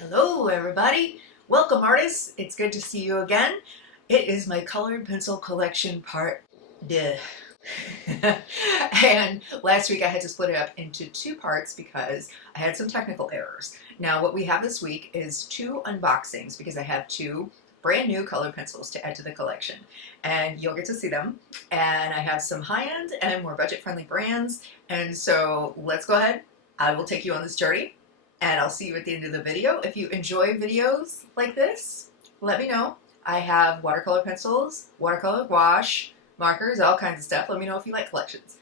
Hello everybody, welcome artists, it's good to see you again. It is my colored pencil collection part duh. And last week I had to split it up into two parts because I had some technical errors. Now what we have this week is two unboxings because I have two brand new colored pencils to add to the collection and you'll get to see them. And I have some high-end and more budget-friendly brands, and so let's go ahead. I will take you on this journey and I'll see you at the end of the video. If you enjoy videos like this, let me know. I have watercolor pencils, watercolor gouache, markers, all kinds of stuff. Let me know if you like collections.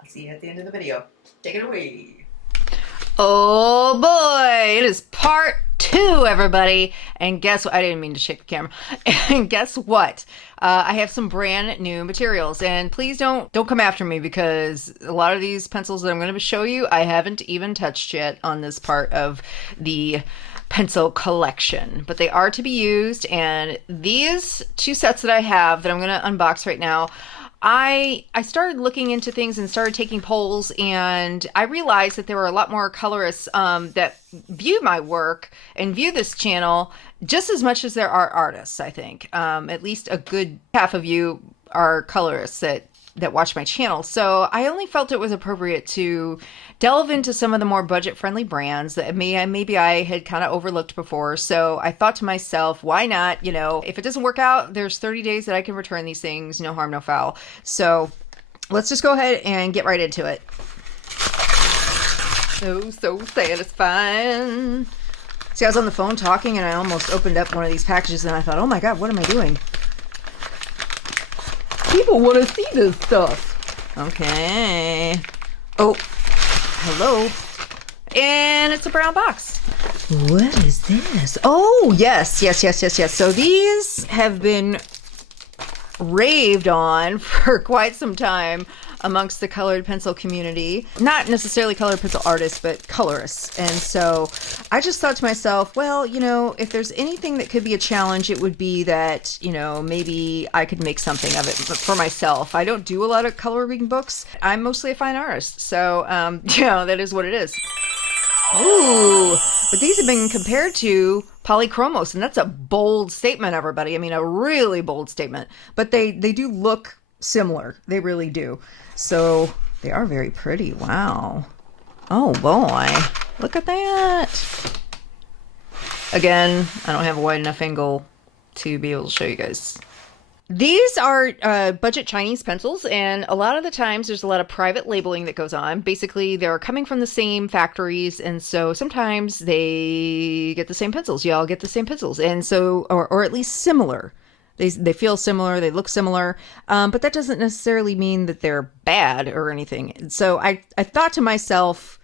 I'll see you at the end of the video. Take it away. Oh boy, it is part 2, everybody. And guess what? I didn't mean to shake the camera. And guess what? I have some brand new materials, and please don't come after me because a lot of these pencils that I'm going to show you, I haven't even touched yet on this part of the pencil collection, but they are to be used. And these two sets that I have that I'm going to unbox right now, I started looking into things and started taking polls, and I realized that there were a lot more colorists that view my work and view this channel just as much as there are artists, I think. At least a good half of you are colorists that watch my channel. So I only felt it was appropriate to delve into some of the more budget-friendly brands that maybe I had kind of overlooked before. So I thought to myself, why not? You know, if it doesn't work out, there's 30 days that I can return these things. No harm, no foul. So let's just go ahead and get right into it. So satisfying. See, I was on the phone talking and I almost opened up one of these packages and I thought, oh my God, what am I doing? People want to see this stuff. Okay. Oh, hello. And it's a brown box. What is this? Oh, yes. So these have been raved on for quite some time amongst the colored pencil community. Not necessarily colored pencil artists, but colorists. And so I just thought to myself, well, you know, if there's anything that could be a challenge, it would be that, you know, maybe I could make something of it for myself. I don't do a lot of coloring books. I'm mostly a fine artist. So, you know, that is what it is. Ooh, but these have been compared to polychromos, and that's a bold statement, everybody. I mean, a really bold statement. But they do look similar. They really do. So they are very pretty. Wow. Oh boy, look at that. Again, I don't have a wide enough angle to be able to show you guys. These are budget Chinese pencils, and a lot of the times there's a lot of private labeling that goes on. Basically, they're coming from the same factories, and so sometimes they get the same pencils. Y'all get the same pencils, and so, or at least similar. They feel similar, they look similar, but that doesn't necessarily mean that they're bad or anything. So I thought to myself,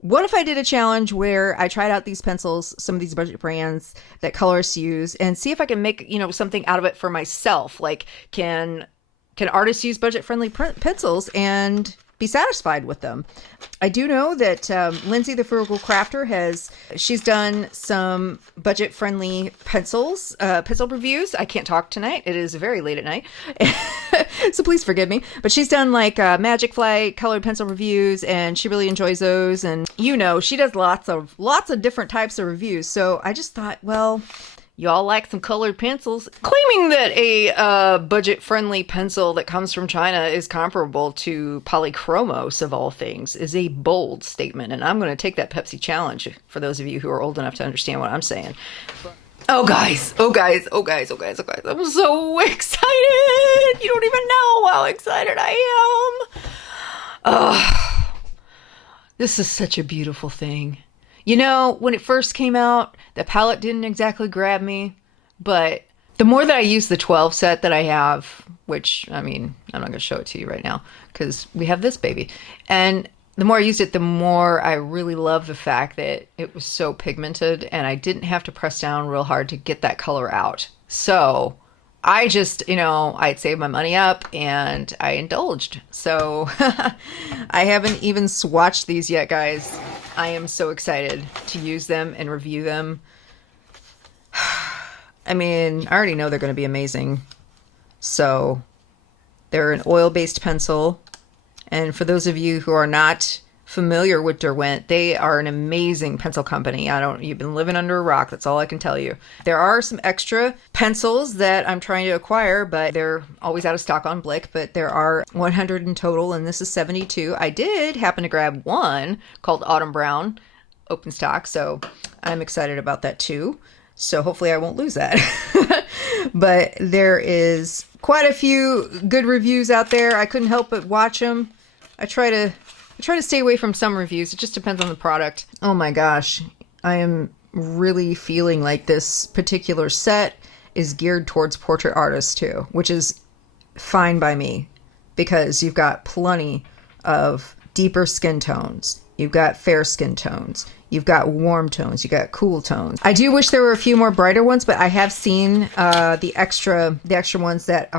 what if I did a challenge where I tried out these pencils, some of these budget brands that colorists use, and see if I can make, you know, something out of it for myself? Like, can artists use budget-friendly pencils and be satisfied with them? I do know that Lindsay, the Frugal Crafter, she's done some budget-friendly pencils, pencil reviews. I can't talk tonight. It is very late at night, so please forgive me. But she's done like Magic Flight colored pencil reviews, and she really enjoys those. And you know, she does lots of different types of reviews. So I just thought, well, y'all like some colored pencils. Claiming that a budget-friendly pencil that comes from China is comparable to polychromos, of all things, is a bold statement. And I'm going to take that Pepsi challenge for those of you who are old enough to understand what I'm saying. Oh guys. I'm so excited. You don't even know how excited I am. Oh, this is such a beautiful thing. You know, when it first came out, the palette didn't exactly grab me, but the more that I use the 12 set that I have, which, I mean, I'm not going to show it to you right now because we have this baby, and the more I used it, the more I really love the fact that it was so pigmented and I didn't have to press down real hard to get that color out. So I just, you know, I'd saved my money up and I indulged. So I haven't even swatched these yet, guys. I am so excited to use them and review them. I mean, I already know they're going to be amazing. So they're an oil-based pencil. And for those of you who are not familiar with Derwent, they are an amazing pencil company. You've been living under a rock. That's all I can tell you. There are some extra pencils that I'm trying to acquire, but they're always out of stock on Blick, but there are 100 in total, and this is 72. I did happen to grab one called Autumn Brown, open stock, so I'm excited about that too. So hopefully I won't lose that. But there is quite a few good reviews out there. I couldn't help but watch them. I try to stay away from some reviews. It just depends on the product. Oh my gosh. I am really feeling like this particular set is geared towards portrait artists too, which is fine by me because you've got plenty of deeper skin tones. You've got fair skin tones. You've got warm tones. You've got cool tones. I do wish there were a few more brighter ones, but I have seen the extra ones that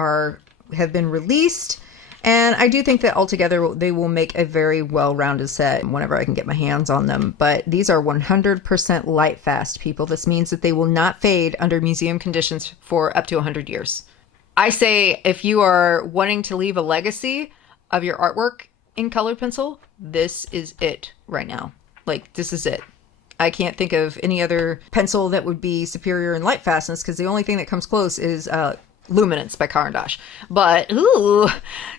have been released. And I do think that altogether they will make a very well-rounded set whenever I can get my hands on them. But these are 100% Lightfast, people. This means that they will not fade under museum conditions for up to 100 years. I say if you are wanting to leave a legacy of your artwork in colored pencil, this is it right now. Like, this is it. I can't think of any other pencil that would be superior in light fastness because the only thing that comes close is Luminance by Caran d'Ache. But, ooh,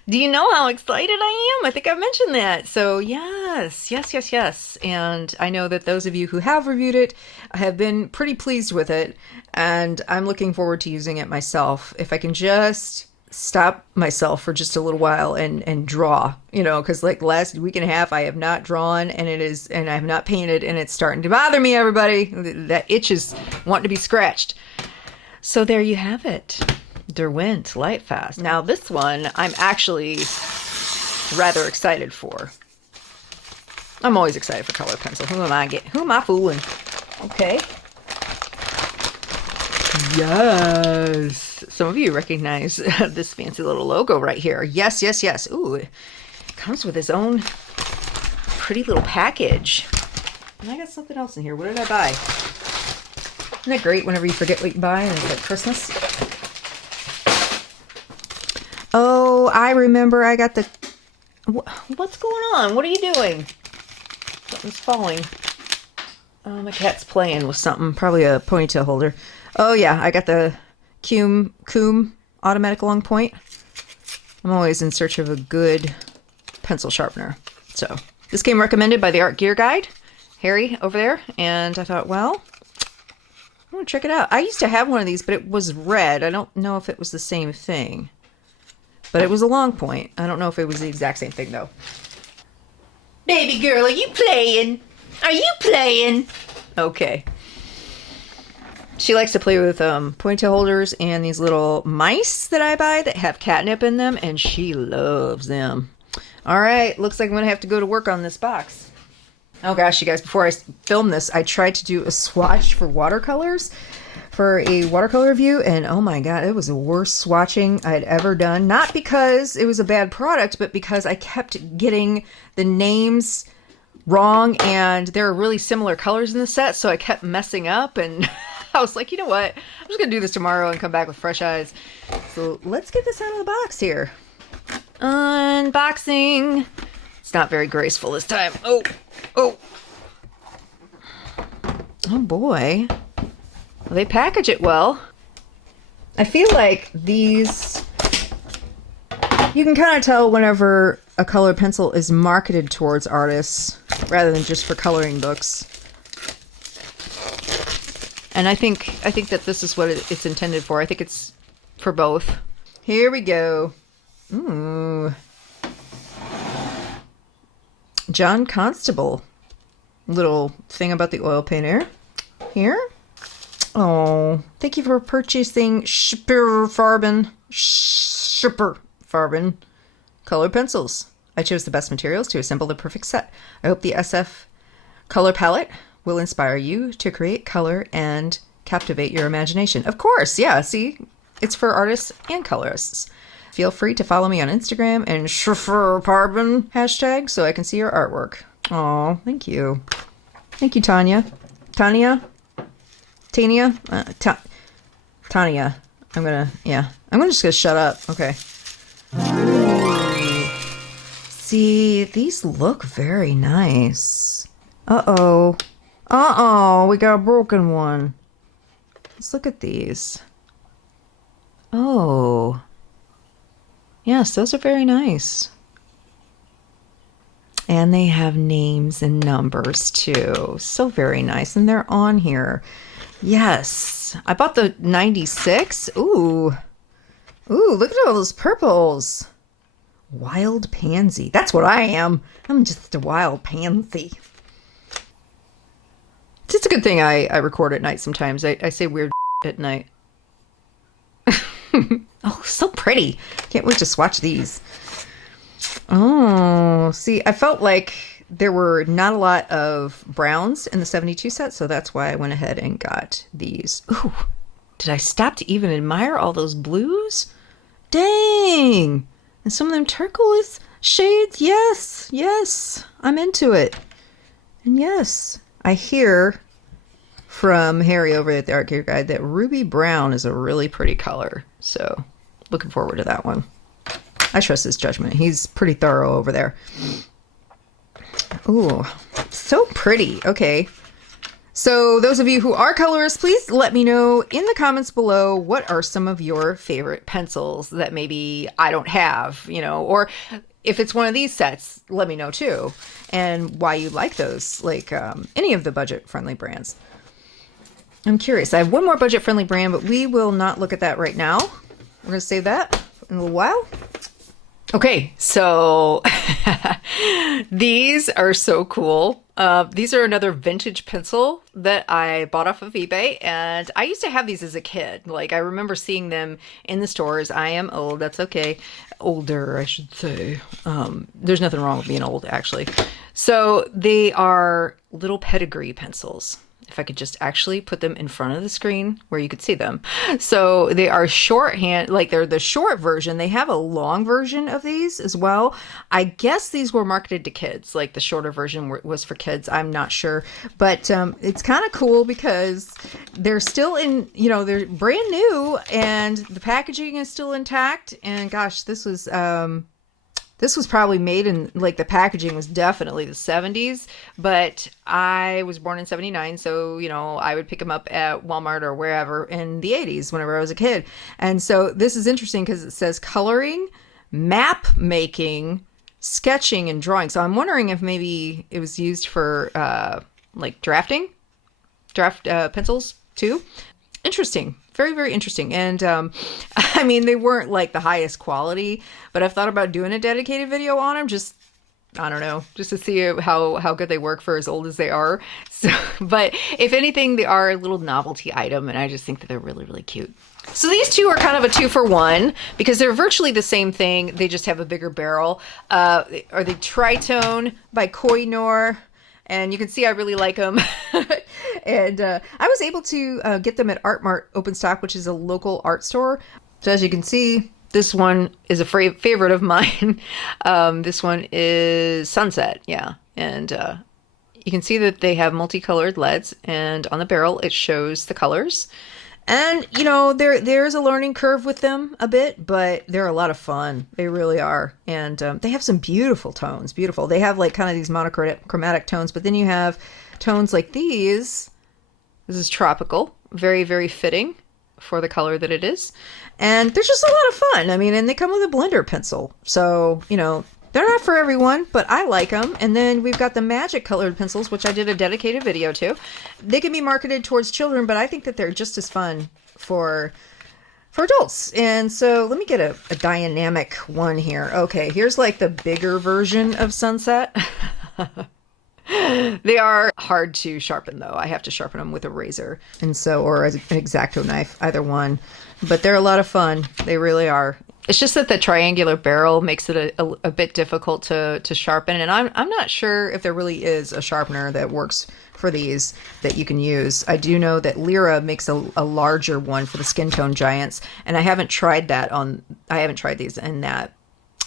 do you know how excited I am? I think I mentioned that. So, yes. And I know that those of you who have reviewed it have been pretty pleased with it. And I'm looking forward to using it myself. If I can just stop myself for just a little while and draw, because like the last week and a half I have not drawn and I have not painted and it's starting to bother me, everybody. That itch is wanting to be scratched. So there you have it. Derwent Lightfast. Now this one I'm actually rather excited for. I'm always excited for color pencil. Who am I fooling? Okay. Yes. Some of you recognize this fancy little logo right here. Yes. Ooh, it comes with its own pretty little package. And I got something else in here. What did I buy? Isn't that great whenever you forget what you buy and it's like Christmas? Oh, I remember I got the... What's going on? What are you doing? Something's falling. Oh, my cat's playing with something. Probably a ponytail holder. Oh, yeah. I got the Coom automatic long point. I'm always in search of a good pencil sharpener. So this came recommended by the Art Gear Guide, Harry over there. And I thought, well, I want to check it out. I used to have one of these, but it was red. I don't know if it was the same thing. But it was a long point. I don't know if it was the exact same thing, though. Baby girl, are you playing? Are you playing? Okay. She likes to play with ponytail holders and these little mice that I buy that have catnip in them, and she loves them. All right, looks like I'm going to have to go to work on this box. Oh gosh, you guys, before I film this, I tried to do a swatch for watercolors for a watercolor review, and oh my god, it was the worst swatching I'd ever done. Not because it was a bad product, but because I kept getting the names wrong, and there are really similar colors in the set, so I kept messing up, and I was like, you know what? I'm just going to do this tomorrow and come back with fresh eyes. So let's get this out of the box here. Unboxing. It's not very graceful this time. Oh boy. Well, they package it well. I feel like these, you can kind of tell whenever a color pencil is marketed towards artists rather than just for coloring books. And I think that this is what it's intended for. I think it's for both. Here we go. Ooh. John Constable. Little thing about the oil painter. Here. Oh, thank you for purchasing Schpirerr Farben color pencils. I chose the best materials to assemble the perfect set. I hope the SF color palette will inspire you to create color and captivate your imagination. Of course, yeah, see? It's for artists and colorists. Feel free to follow me on Instagram and Schpirerr Farben hashtag so I can see your artwork. Oh, thank you. Thank you, Tanya. Tanya? I'm just gonna shut up. Okay. Ooh. See, these look very nice. Uh-oh. Uh-oh, we got a broken one. Let's look at these. Oh. Yes, those are very nice. And they have names and numbers too. So very nice. And they're on here. Yes. I bought the 96. Ooh. Ooh, look at all those purples. Wild pansy. That's what I am. I'm just a wild pansy. It's a good thing I record at night sometimes. I say weird at night. Oh, so pretty. Can't wait to swatch these. Oh, see, I felt like there were not a lot of browns in the 72 set, so that's why I went ahead and got these. Ooh, did I stop to even admire all those blues? Dang! And some of them turquoise shades. Yes, yes, I'm into it. And yes, I hear from Harry over at the Art Gear Guide that ruby brown is a really pretty color. So, looking forward to that one. I trust his judgment. He's pretty thorough over there. Ooh, so pretty. Okay. So those of you who are colorists, please let me know in the comments below what are some of your favorite pencils that maybe I don't have, you know, or if it's one of these sets, let me know too, and why you like those, like any of the budget-friendly brands. I'm curious. I have one more budget-friendly brand, but we will not look at that right now. We're going to save that in a little while. Okay, so these are so cool. These are another vintage pencil that I bought off of eBay, and I used to have these as a kid. Like, I remember seeing them in the stores. I am old, that's okay. Older, I should say. There's nothing wrong with being old, actually. So they are little pedigree pencils. If I could just actually put them in front of the screen where you could see them. So they are shorthand, like they're the short version. They have a long version of these as well. I guess these were marketed to kids, like the shorter version was for kids. I'm not sure, but it's kind of cool because they're still in, you know, they're brand new and the packaging is still intact. And gosh, this was probably made in, like, the packaging was definitely the 70s, but I was born in 79, so, you know, I would pick them up at Walmart or wherever in the 80s whenever I was a kid. And so this is interesting because it says coloring, map making, sketching, and drawing. So I'm wondering if maybe it was used for, like, draft pencils too. Interesting. Very, very interesting. And I mean, they weren't like the highest quality, but I've thought about doing a dedicated video on them. Just, I don't know, just to see how good they work for as old as they are. So, but if anything, they are a little novelty item, and I just think that they're really, really cute. So these two are kind of a 2-for-1 because they're virtually the same thing. They just have a bigger barrel. Are the Tritone by Koh-i-Noor. And you can see I really like them. And I was able to get them at Art Mart Open Stock, which is a local art store. So as you can see, this one is a favorite of mine. This one is Sunset, yeah. And you can see that they have multicolored leads, and on the barrel it shows the colors. And, you know, there's a learning curve with them a bit, but they're a lot of fun. They really are. And they have some beautiful tones. Beautiful. They have, like, kind of these monochromatic tones, but then you have tones like these. This is tropical. Very, very fitting for the color that it is. And they're just a lot of fun. I mean, and they come with a blender pencil. So, you know, they're not for everyone, but I like them. And then we've got the magic colored pencils, which I did a dedicated video to. They can be marketed towards children, but I think that they're just as fun for adults. And so let me get a dynamic one here. Okay, here's like the bigger version of Sunset. They are hard to sharpen, though. I have to sharpen them with a razor, and so, or an X-Acto knife, either one. But they're a lot of fun. They really are. It's just that the triangular barrel makes it a bit difficult to sharpen, and I'm not sure if there really is a sharpener that works for these that you can use. I do know that Lyra makes a larger one for the skin tone giants, and I haven't tried these in that.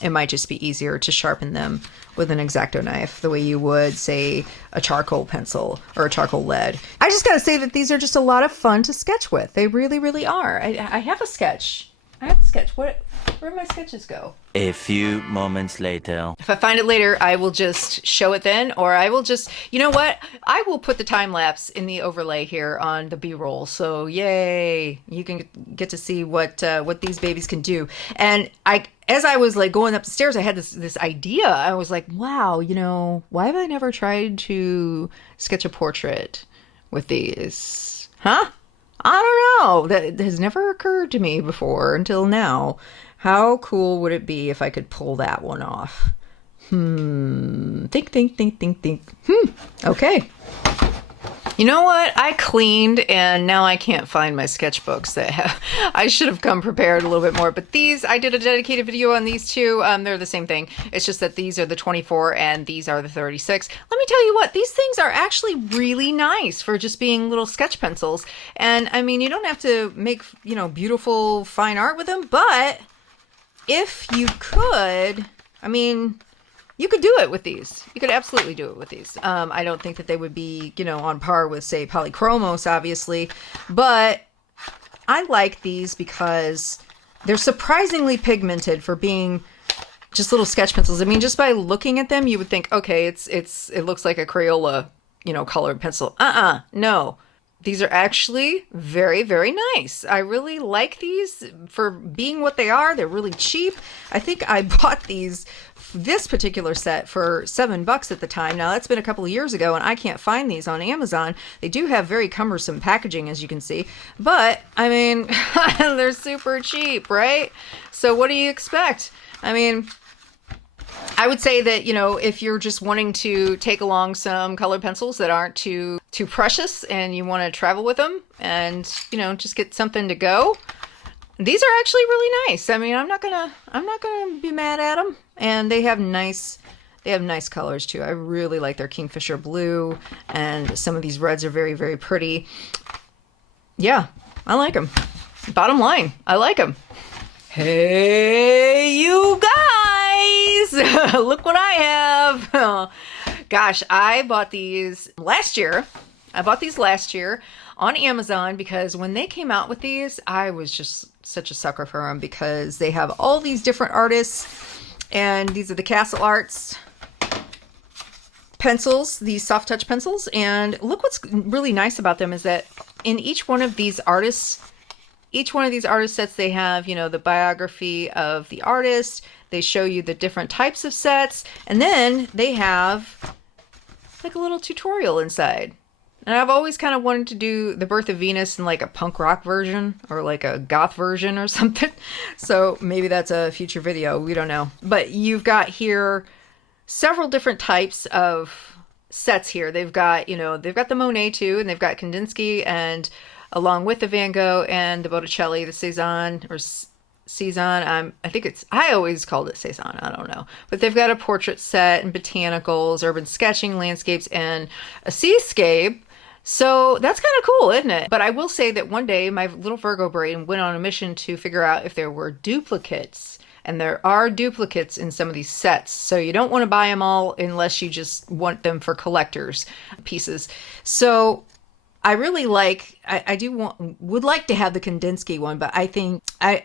It might just be easier to sharpen them with an X-Acto knife the way you would, say, a charcoal pencil or a charcoal lead. I just gotta say that these are just a lot of fun to sketch with. They really, really are. I have a sketch I have a sketch. Where'd my sketches go? A few moments later. If I find it later, I will just show it then, or I will just, you know what? I will put the time lapse in the overlay here on the B-roll. So yay, you can get to see what these babies can do. And as I was like going up the stairs, I had this idea. I was like, wow, you know, why have I never tried to sketch a portrait with these? Huh? I don't know. That has never occurred to me before until now. How cool would it be if I could pull that one off? Think. Okay. You know what? I cleaned and now I can't find my sketchbooks. I should have come prepared a little bit more. But these, I did a dedicated video on these two. They're the same thing. It's just that these are the 24 and these are the 36. Let me tell you what, these things are actually really nice for just being little sketch pencils. And I mean, you don't have to make, you know, beautiful fine art with them, but if you could, I mean, you could do it with these. You could absolutely do it with these. I don't think that they would be, you know, on par with, say, polychromos, obviously. But I like these because they're surprisingly pigmented for being just little sketch pencils. I mean, just by looking at them, you would think, okay, it looks like a Crayola, you know, colored pencil. No. These are actually very, very nice. I really like these for being what they are. They're really cheap. I think I bought this particular set for $7 at the time. Now that's been a couple of years ago and I can't find these on Amazon. They do have very cumbersome packaging, as you can see, but I mean, they're super cheap, right? So what do you expect? I mean, I would say that, you know, if you're just wanting to take along some colored pencils that aren't too precious and you want to travel with them and, you know, just get something to go, these are actually really nice. I mean, I'm not gonna be mad at them, and they have nice colors too. I really like their Kingfisher blue, and some of these reds are very, very pretty. Yeah, I like them. Bottom line, I like them. Hey, you guys! Look what I have. Gosh, I bought these last year. On Amazon because when they came out with these, I was just such a sucker for them because they have all these different artists, and these are the Castle Arts pencils, these soft touch pencils. And look, what's really nice about them is that in each one of these artists sets, they have, you know, the biography of the artist. They show you the different types of sets, and then they have like a little tutorial inside. And I've always kind of wanted to do the Birth of Venus in like a punk rock version or like a goth version or something. So maybe that's a future video. We don't know. But you've got here several different types of sets here. They've got, you know, they've got the Monet too, and they've got Kandinsky, and along with the Van Gogh and the Botticelli, the Cezanne or Cezanne. I always called it Cezanne. I don't know. But they've got a portrait set and botanicals, urban sketching, landscapes, and a seascape. So that's kind of cool, isn't it? But I will say that one day my little Virgo brain went on a mission to figure out if there were duplicates. And there are duplicates in some of these sets. So you don't want to buy them all unless you just want them for collector's pieces. So I really like, would like to have the Kandinsky one, but I think I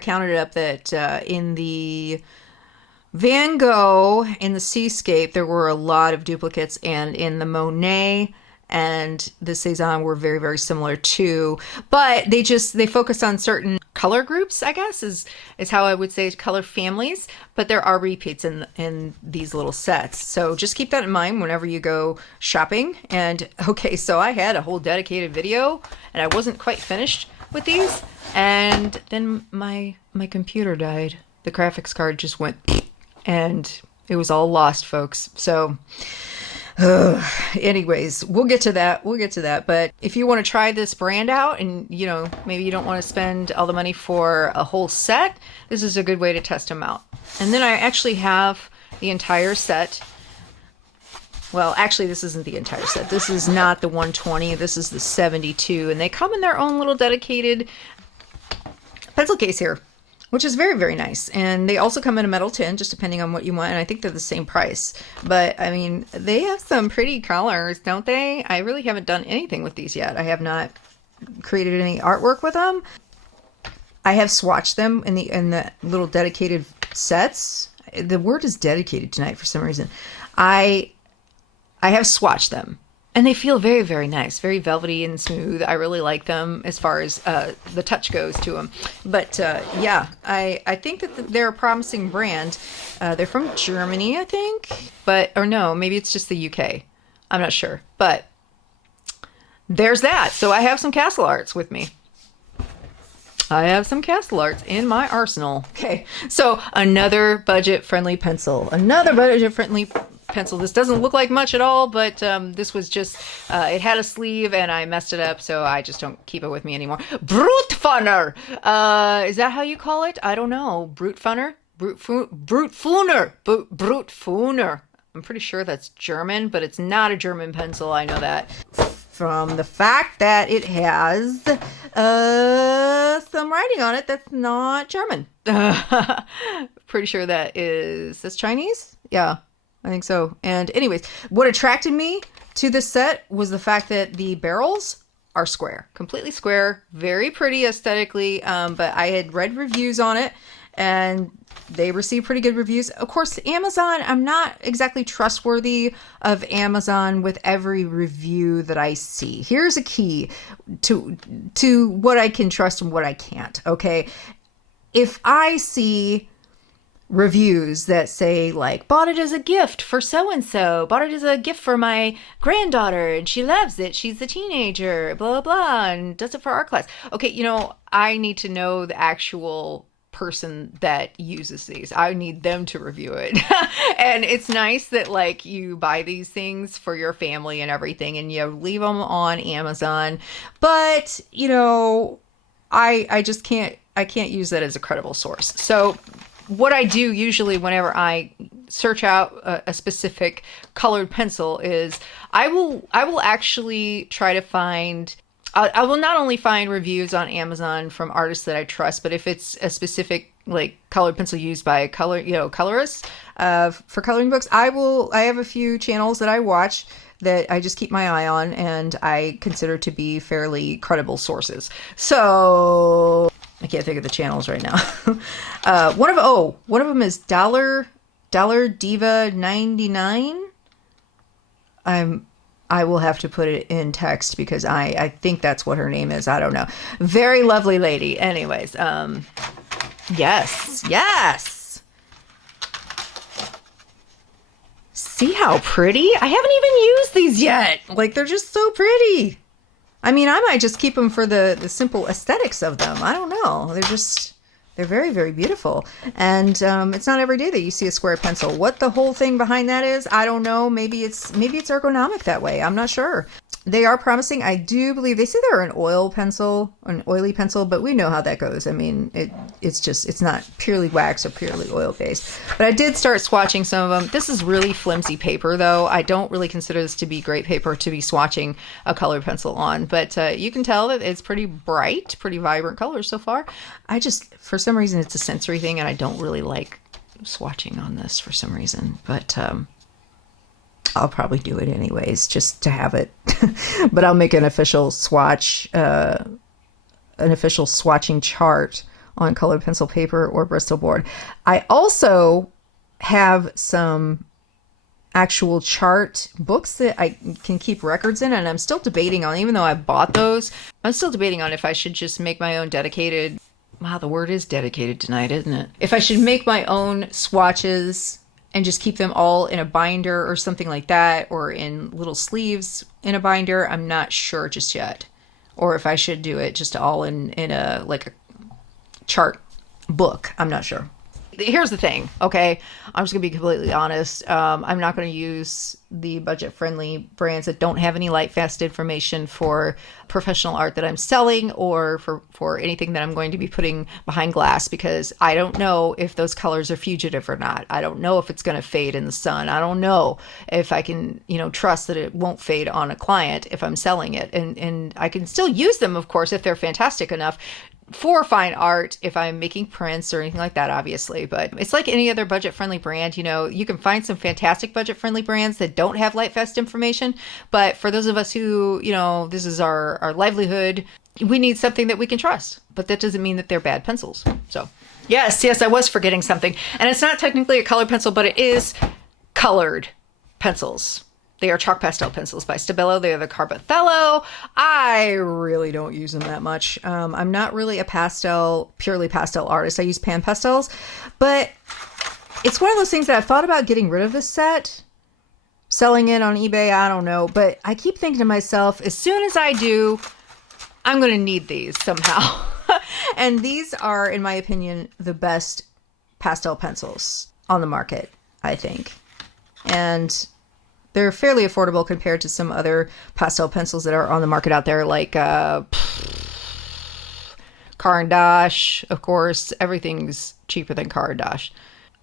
counted it up that in the Van Gogh, in the Seascape, there were a lot of duplicates, and in the Monet and the Cezanne were very, very similar too. But they focus on certain color groups, I guess, is how I would say, color families. But there are repeats in these little sets. So just keep that in mind whenever you go shopping. And okay, so I had a whole dedicated video and I wasn't quite finished with these. And then my computer died. The graphics card just went and it was all lost, folks. So anyways, we'll get to that. But if you want to try this brand out and, you know, maybe you don't want to spend all the money for a whole set, this is a good way to test them out. And then I actually have the entire set. Well, actually, this isn't the entire set. This is not the 120. This is the 72. And they come in their own little dedicated pencil case here, which is very, very nice. And they also come in a metal tin, just depending on what you want. And I think they're the same price. But, I mean, they have some pretty colors, don't they? I really haven't done anything with these yet. I have not created any artwork with them. I have swatched them in the little dedicated sets. The word is dedicated tonight for some reason. I have swatched them, and they feel very, very nice, very velvety and smooth. I really like them as far as the touch goes to them. But yeah, I think that they're a promising brand. They're from Germany, I think, or no, maybe it's just the UK. I'm not sure, but there's that. So I have some Castle Arts with me. I have some Castle Arts in my arsenal. Okay, so another budget-friendly pencil. Another budget-friendly pencil. This doesn't look like much at all, but this was just, it had a sleeve and I messed it up, so I just don't keep it with me anymore. Brutfuner! Is that how you call it? I don't know. Brutfuner? Brutfuner! Brutfuner. I'm pretty sure that's German, but it's not a German pencil. I know that from the fact that it has some writing on it that's not German. Pretty sure that's Chinese? Yeah, I think so. And anyways, what attracted me to this set was the fact that the barrels are square, completely square, very pretty aesthetically. But I had read reviews on it and they received pretty good reviews. Of course, Amazon, I'm not exactly trustworthy of Amazon with every review that I see. Here's a key to what I can trust and what I can't, okay? If I see reviews that say like, bought it as a gift for so-and-so, bought it as a gift for my granddaughter and she loves it, she's a teenager, blah, blah, blah, and does it for art class. Okay, you know, I need to know the actual person that uses these. I need them to review it. And it's nice that like you buy these things for your family and everything and you leave them on Amazon, but you know, I just can't use that as a credible source. So what I do usually whenever I search out a specific colored pencil is I will actually try to find, I will not only find reviews on Amazon from artists that I trust, but if it's a specific like colored pencil used by a colorist for coloring books, I have a few channels that I watch that I just keep my eye on and I consider to be fairly credible sources. So I can't think of the channels right now. One of them is Dollar Diva 99. I will have to put it in text because I think that's what her name is. I don't know. Very lovely lady. Anyways, yes. See how pretty? I haven't even used these yet. Like, they're just so pretty. I mean, I might just keep them for the simple aesthetics of them. I don't know. They're very, very beautiful. And it's not every day that you see a square pencil. What the whole thing behind that is, I don't know. Maybe it's ergonomic that way. I'm not sure. They are promising. I do believe they say they're an oily pencil, but we know how that goes. I mean, it's not purely wax or purely oil based. But I did start swatching some of them. This is really flimsy paper though. I don't really consider this to be great paper to be swatching a colored pencil on, but you can tell that it's pretty bright, pretty vibrant colors so far. For some reason, it's a sensory thing and I don't really like swatching on this for some reason, but I'll probably do it anyways just to have it. But I'll make an official swatching chart on colored pencil paper or Bristol board. I also have some actual chart books that I can keep records in, and I'm still debating on, even though I bought those, I'm still debating on if I should just make my own dedicated, wow, the word is dedicated tonight, isn't it? If I should make my own swatches and just keep them all in a binder or something like that, or in little sleeves in a binder. I'm not sure just yet. Or if I should do it just all in a chart book. I'm not sure. Here's the thing, okay? I'm just gonna be completely honest. I'm not gonna use the budget-friendly brands that don't have any Lightfast information for professional art that I'm selling or for anything that I'm going to be putting behind glass, because I don't know if those colors are fugitive or not. I don't know if it's gonna fade in the sun. I don't know if I can, trust that it won't fade on a client if I'm selling it. And I can still use them, of course, if they're fantastic enough, for fine art if I'm making prints or anything like that, obviously. But it's like any other budget-friendly brand. You know, you can find some fantastic budget-friendly brands that don't have Lightfast information. But for those of us who, you know, this is our livelihood, we need something that we can trust. But that doesn't mean that they're bad pencils. So yes, I was forgetting something. And it's not technically a colored pencil, but it is colored pencils. They are chalk pastel pencils by Stabillo. They are the CarbOthello. I really don't use them that much. I'm not really a purely pastel artist. I use pan pastels, but it's one of those things that I've thought about getting rid of this set, selling it on eBay. I don't know, but I keep thinking to myself, as soon as I do, I'm going to need these somehow. And these are, in my opinion, the best pastel pencils on the market, I think. And they're fairly affordable compared to some other pastel pencils that are on the market out there, like CRAYONS. Of course, everything's cheaper than CRAYONS.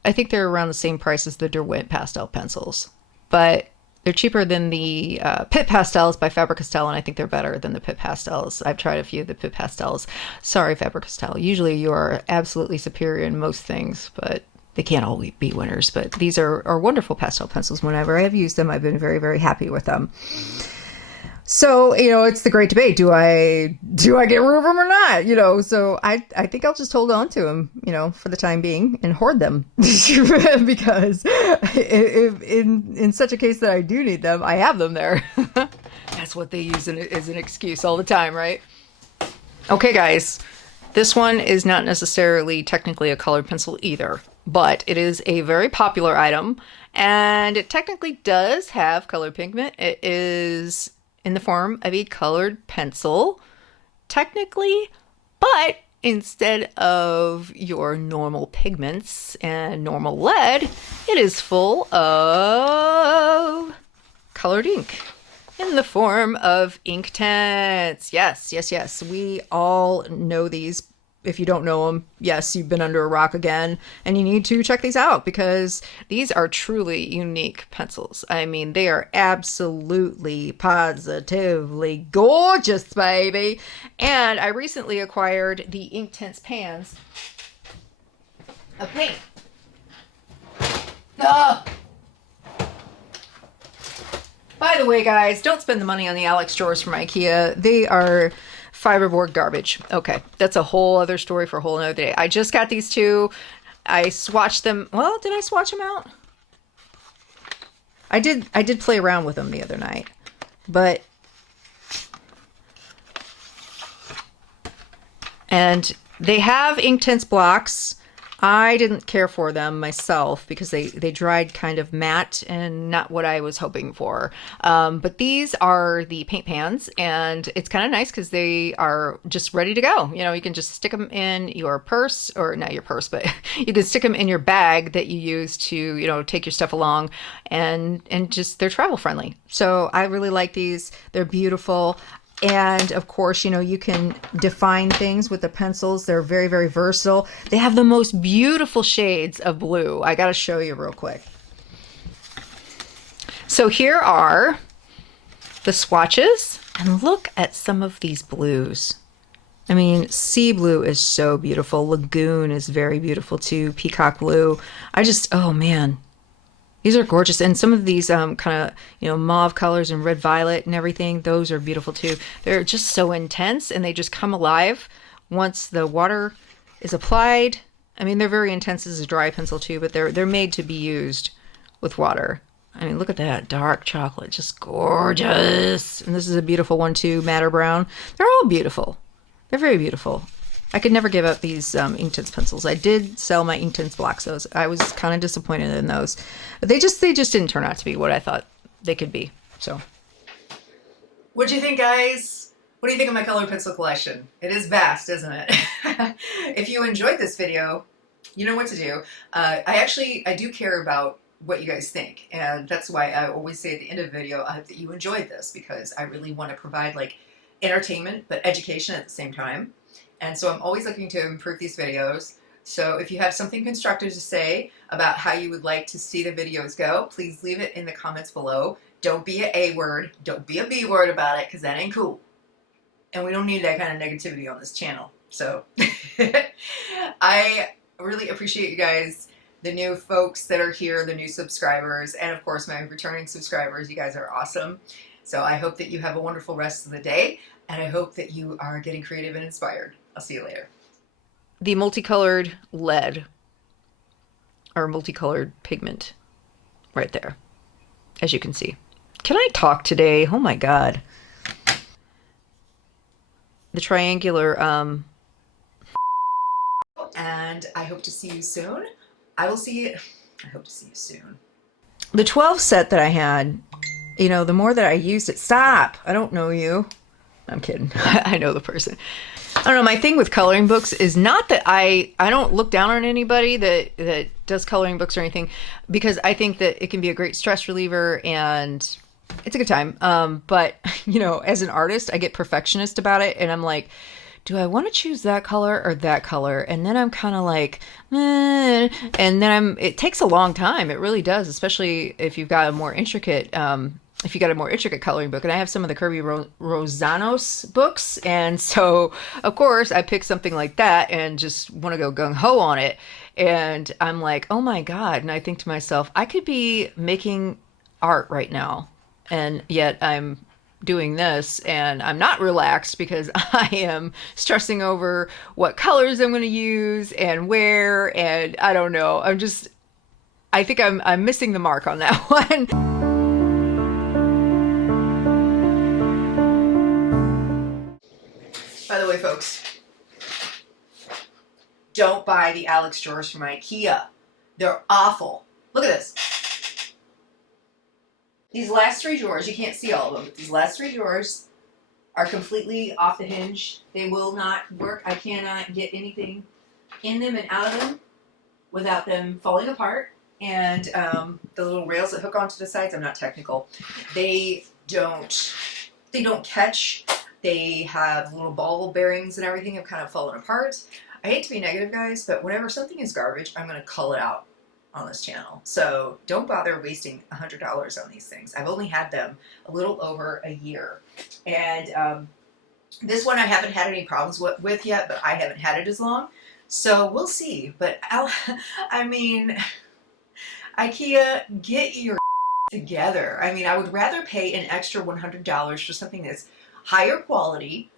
I think they're around the same price as the Derwent pastel pencils, but they're cheaper than the Pit Pastels by Faber-Castell, and I think they're better than the Pit Pastels. I've tried a few of the Pit Pastels. Sorry, Faber-Castell. Usually you are absolutely superior in most things, but they can't all be winners. But these are wonderful pastel pencils. Whenever I have used them, I've been very, very happy with them. So, you know, it's the great debate. Do I get rid of them or not? You know, so I think I'll just hold on to them, you know, for the time being and hoard them. Because if in such a case that I do need them, I have them there. That's what they use as an excuse all the time, right? Okay, guys. This one is not necessarily technically a colored pencil either, but it is a very popular item, and it technically does have color pigment. It is in the form of a colored pencil, technically, but instead of your normal pigments and normal lead, it is full of colored ink in the form of Inktense. Yes. We all know these. If you don't know them, yes, you've been under a rock again, and you need to check these out because these are truly unique pencils. I mean, they are absolutely, positively gorgeous, baby. And I recently acquired the Inktense pans of paint. Ah! By the way, guys, don't spend the money on the Alex drawers from IKEA. They are fiberboard garbage. Okay, that's a whole other story for a whole other day. I just got these two. I swatched them. Well, did I swatch them out? I did play around with them the other night, but and they have Inktense blocks. I didn't care for them myself because they dried kind of matte and not what I was hoping for. But these are the paint pans, and it's kind of nice because they are just ready to go. You know, you can just stick them in your purse, or not your purse, but you can stick them in your bag that you use to, you know, take your stuff along, and just they're travel friendly. So I really like these. They're beautiful. And of course, you know, you can define things with the pencils. They're very, very versatile. They have the most beautiful shades of blue. I got to show you real quick. So here are the swatches, and look at some of these blues. I mean, sea blue is so beautiful. Lagoon is very beautiful too. Peacock blue. Oh man. These are gorgeous. And some of these kind of, you know, mauve colors and red violet and everything, those are beautiful too. They're just so intense, and they just come alive once the water is applied. I mean, they're very intense as a dry pencil too, but they're made to be used with water. I mean, look at that dark chocolate, just gorgeous. And this is a beautiful one too, madder brown. They're all beautiful. They're very beautiful. I could never give up these Inktense pencils. I did sell my Inktense blocks. Those I was kind of disappointed in those. But they just didn't turn out to be what I thought they could be. So, What'd you think, guys? What do you think of my color pencil collection? It is vast, isn't it? If you enjoyed this video, you know what to do. I do care about what you guys think, and that's why I always say at the end of the video, I hope that you enjoyed this, because I really want to provide like entertainment but education at the same time. And so I'm always looking to improve these videos. So if you have something constructive to say about how you would like to see the videos go, please leave it in the comments below. Don't be an A word, don't be a B word about it, because that ain't cool. And we don't need that kind of negativity on this channel. So I really appreciate you guys, the new folks that are here, the new subscribers, and of course my returning subscribers. You guys are awesome. So I hope that you have a wonderful rest of the day, and I hope that you are getting creative and inspired. I'll see you later. The multicolored lead, or multicolored pigment, right there, as you can see. Can I talk today? Oh my God. The triangular, and I hope to see you soon. I hope to see you soon. The 12 set that I had, you know, the more that I used it, stop, I don't know you. I'm kidding. I know the person. I don't know. My thing with coloring books is not that I don't look down on anybody that does coloring books or anything, because I think that it can be a great stress reliever and it's a good time. But you know, as an artist, I get perfectionist about it, and I'm like, do I want to choose that color or that color? And then I'm kind of like, and then it takes a long time. It really does, especially if you've got a more intricate, coloring book. And I have some of the Kirby Rosanos books. And so of course I pick something like that and just want to go gung ho on it. And I'm like, oh my God. And I think to myself, I could be making art right now, and yet I'm doing this and I'm not relaxed because I am stressing over what colors I'm going to use and where, and I don't know. I think I'm missing the mark on that one. By the way, folks, don't buy the Alex drawers from IKEA. They're awful. Look at this. These last 3 drawers, you can't see all of them, but these last 3 drawers are completely off the hinge. They will not work. I cannot get anything in them and out of them without them falling apart. And the little rails that hook onto the sides, I'm not technical. They don't catch. They have little ball bearings and everything have kind of fallen apart. I hate to be negative, guys, but whenever something is garbage, I'm going to cull it out on this channel. So don't bother wasting $100 on these things. I've only had them a little over a year. And this one I haven't had any problems with yet, but I haven't had it as long. So we'll see. But I mean, IKEA, get your together. I mean, I would rather pay an extra $100 for something that's higher quality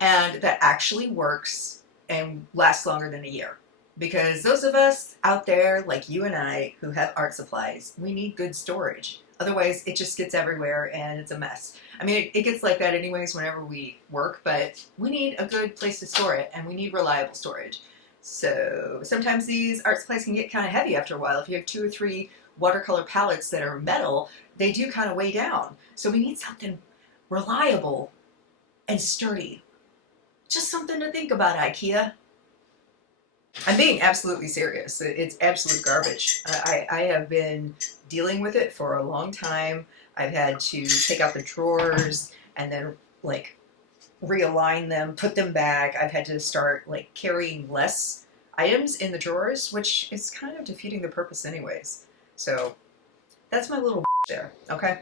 and that actually works and lasts longer than a year. Because those of us out there, like you and I, who have art supplies, we need good storage. Otherwise, it just gets everywhere and it's a mess. I mean, it gets like that anyways whenever we work, but we need a good place to store it, and we need reliable storage. So sometimes these art supplies can get kind of heavy after a while. If you have 2 or 3 watercolor palettes that are metal, they do kind of weigh down. So we need something reliable and sturdy. Just something to think about, IKEA. I'm being absolutely serious. It's absolute garbage. I have been dealing with it for a long time. I've had to take out the drawers and then like realign them, put them back. I've had to start like carrying less items in the drawers, which is kind of defeating the purpose anyways. So that's my little there, okay?